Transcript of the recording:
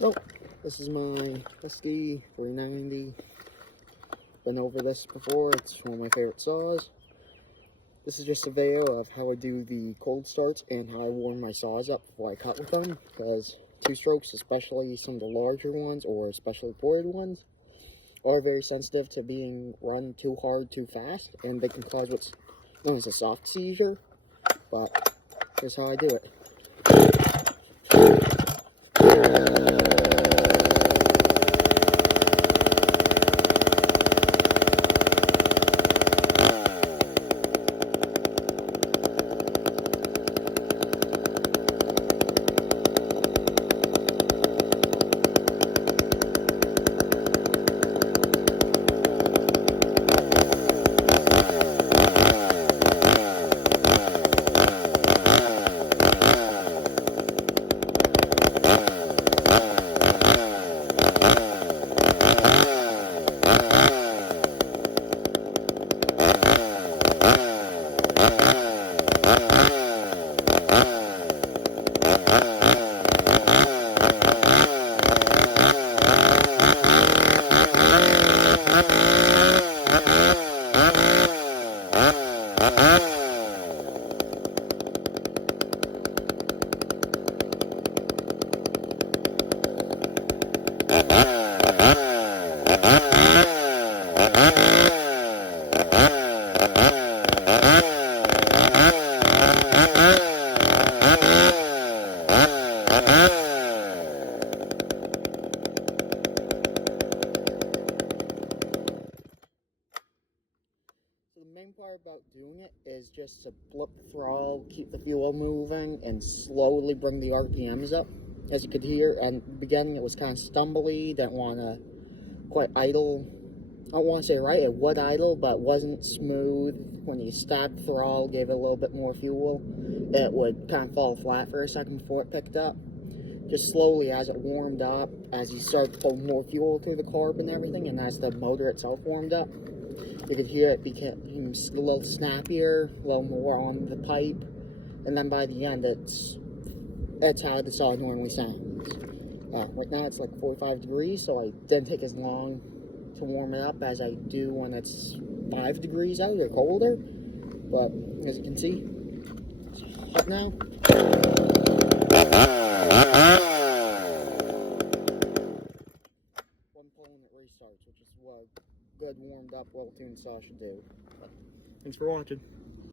Well, this is my SD 390. Been over this before. It's one of my favorite saws. This is just a video of how I do the cold starts and how I warm my saws up before I cut with them. Because two strokes, especially some of the larger ones or specially ported ones, are very sensitive to being run too hard too fast, and they can cause what's known as a soft seizure. But here's how I do it. The main part about doing it is just to flip the throttle, keep the fuel moving, and slowly bring the RPMs up. As you could hear, at the beginning it was kind of stumbly, didn't want to quite idle. I don't want to say right, it would idle, but it wasn't smooth. When you stabbed the throttle, gave it a little bit more fuel, it would kind of fall flat for a second before it picked up. Just slowly, as it warmed up, as you started to pull more fuel through the carb and everything, and as the motor itself warmed up, you could hear it became a little snappier, a little more on the pipe, and then by the end, that's how the saw normally sounds. Right now it's like 45 degrees, so I didn't take as long to warm it up as I do when it's 5 degrees out or colder. But as you can see, it's hot now. One pull and it restarts, which is what a good warmed up, well-tuned saw should do. Thanks for watching.